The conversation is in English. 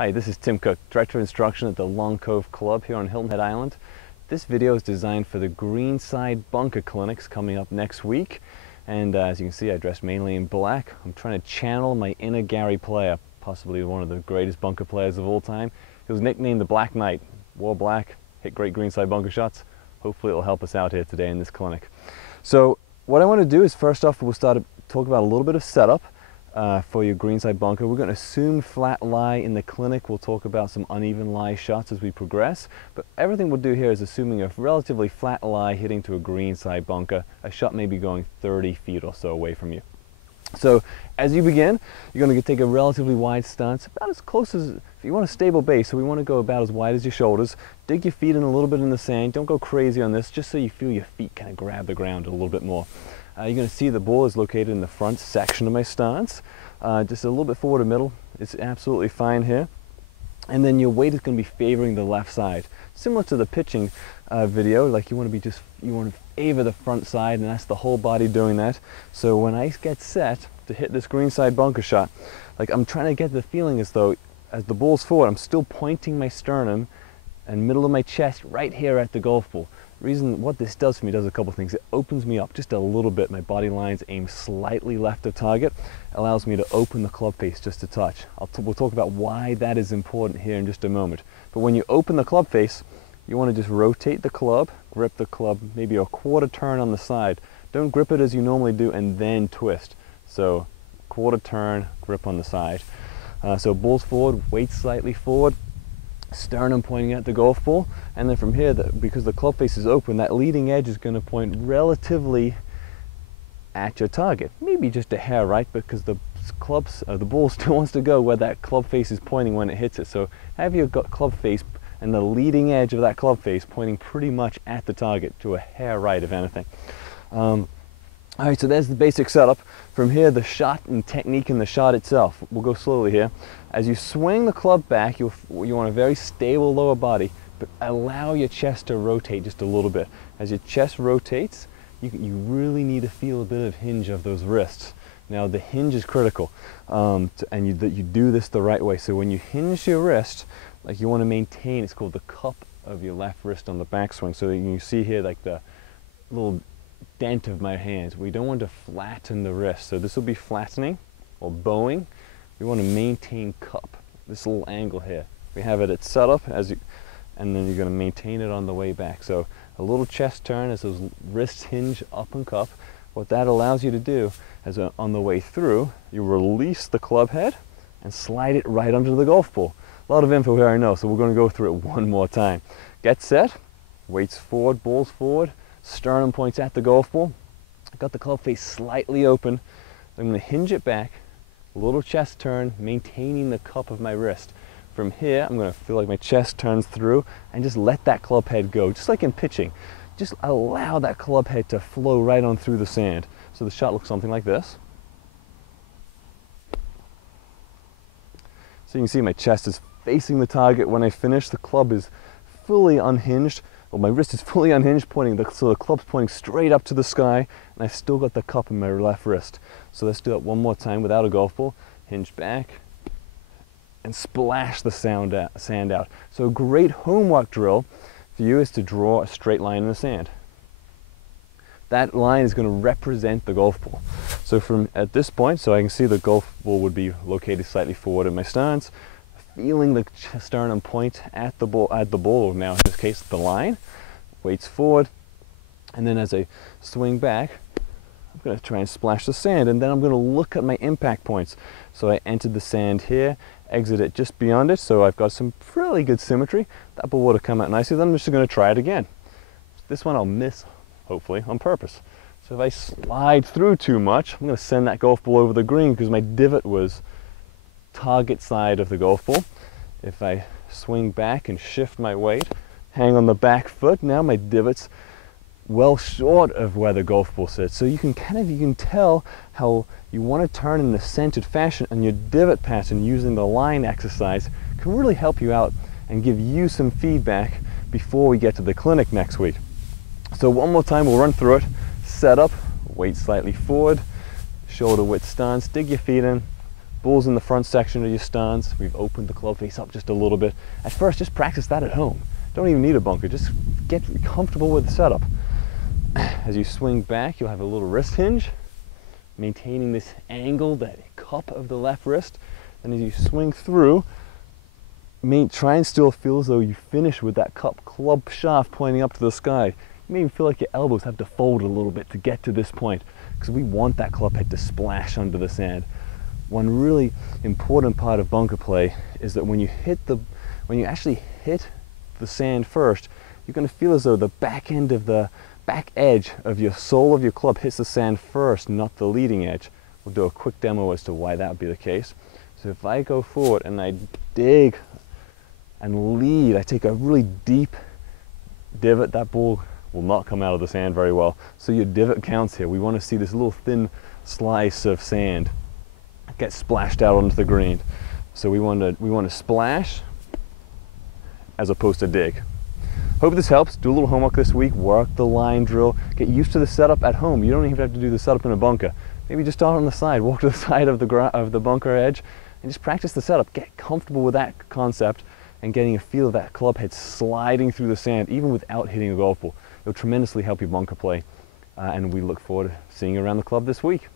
Hi, this is Tim Cooke, Director of Instruction at the Long Cove Club here on Hilton Head Island. This video is designed for the Greenside bunker clinics coming up next week. And as you can see, I dress mainly in black. I'm trying to channel my inner Gary Player, possibly one of the greatest bunker players of all time. He was nicknamed the Black Knight. Wore black, hit great greenside bunker shots. Hopefully it'll help us out here today in this clinic. So what I want to do is, first off, we'll start to talk about a little bit of setup for your greenside bunker. We're going to assume flat lie in the clinic. We'll talk about some uneven lie shots as we progress, but everything we'll do here is assuming a relatively flat lie hitting to a greenside bunker, a shot maybe going 30 feet or so away from you. So as you begin, you're going to take a relatively wide stance, about as close as, if you want a stable base, so we want to go about as wide as your shoulders. Dig your feet in a little bit in the sand. Don't go crazy on this, just so you feel your feet kind of grab the ground a little bit more. You're going to see the ball is located in the front section of my stance, just a little bit forward to middle. It's absolutely fine here. And then your weight is going to be favoring the left side. Similar to the pitching video, like you want to favor the front side, and that's the whole body doing that. So when I get set to hit this greenside bunker shot, like I'm trying to get the feeling as though as the ball's forward, I'm still pointing my sternum and middle of my chest right here at the golf ball. The reason what this does for me does a couple things. It opens me up just a little bit. My body lines aim slightly left of target. Allows me to open the club face just a touch. We'll talk about why that is important here in just a moment. But when you open the club face, you want to just rotate the club, grip the club maybe a quarter turn on the side. Don't grip it as you normally do and then twist. So quarter turn, grip on the side. So balls forward, weight slightly forward, sternum pointing at the golf ball, and then from here, because the club face is open, that leading edge is going to point relatively at your target. Maybe just a hair right, because the ball still wants to go where that club face is pointing when it hits it. So have your club face and the leading edge of that club face pointing pretty much at the target, to a hair right if anything. All right, so there's the basic setup. From here, the shot and technique in the shot itself. We'll go slowly here. As you swing the club back, you want a very stable lower body, but allow your chest to rotate just a little bit. As your chest rotates, you really need to feel a bit of hinge of those wrists. Now, the hinge is critical, and you do this the right way. So when you hinge your wrist, like you want to maintain, it's called the cup of your left wrist on the backswing. So you see here like the little dent of my hands. We don't want to flatten the wrist. So this will be flattening or bowing. We want to maintain cup, this little angle here. We have it at setup, and then you're going to maintain it on the way back. So a little chest turn as those wrists hinge up and cup. What that allows you to do is on the way through, you release the club head and slide it right under the golf ball. A lot of info here, I know, so we're going to go through it one more time. Get set, weights forward, balls forward, sternum points at the golf ball. I got the club face slightly open. I'm going to hinge it back, a little chest turn, maintaining the cup of my wrist. From here, I'm going to feel like my chest turns through and just let that club head go, just like in pitching. Just allow that club head to flow right on through the sand. So the shot looks something like this. So you can see my chest is facing the target. When I finish, the club is fully unhinged. Well, my wrist is fully unhinged, so the club's pointing straight up to the sky, and I've still got the cup in my left wrist. So let's do it one more time without a golf ball. Hinge back and splash the sand out. So a great homework drill for you is to draw a straight line in the sand. That line is going to represent the golf ball. So from at this point, so I can see the golf ball would be located slightly forward in my stance, feeling the sternum point at the ball, or now in this case the line, weights forward, and then as I swing back, I'm going to try and splash the sand, and then I'm going to look at my impact points. So I entered the sand here, exit it just beyond it, so I've got some really good symmetry. That ball would have come out nicely. Then I'm just going to try it again. This one I'll miss, hopefully, on purpose. So if I slide through too much, I'm going to send that golf ball over the green because my divot was target side of the golf ball. If I swing back and shift my weight, hang on the back foot, now my divot's well short of where the golf ball sits. So you can tell how you want to turn in a centered fashion, and your divot pattern using the line exercise can really help you out and give you some feedback before we get to the clinic next week. So one more time, we'll run through it. Set up, weight slightly forward, shoulder width stance, dig your feet in, Ball's in the front section of your stance. We've opened the club face up just a little bit. At first, just practice that at home. Don't even need a bunker, just get comfortable with the setup. As you swing back, you'll have a little wrist hinge, maintaining this angle, that cup of the left wrist. And as you swing through, try and still feel as though you finish with that cup club shaft pointing up to the sky. You may even feel like your elbows have to fold a little bit to get to this point, because we want that club head to splash under the sand. One really important part of bunker play is that when you actually hit the sand first, you're going to feel as though the back edge of your sole of your club hits the sand first, not the leading edge. We'll do a quick demo as to why that would be the case. So if I go forward and I dig and lead, I take a really deep divot, that ball will not come out of the sand very well. So your divot counts here. We want to see this little thin slice of sand get splashed out onto the green. So we want to splash as opposed to dig. Hope this helps. Do a little homework this week, work the line drill, get used to the setup at home. You don't even have to do the setup in a bunker. Maybe just start on the side, walk to the side of the bunker edge, and just practice the setup. Get comfortable with that concept and getting a feel of that club head sliding through the sand, even without hitting a golf ball. It'll tremendously help your bunker play, and we look forward to seeing you around the club this week.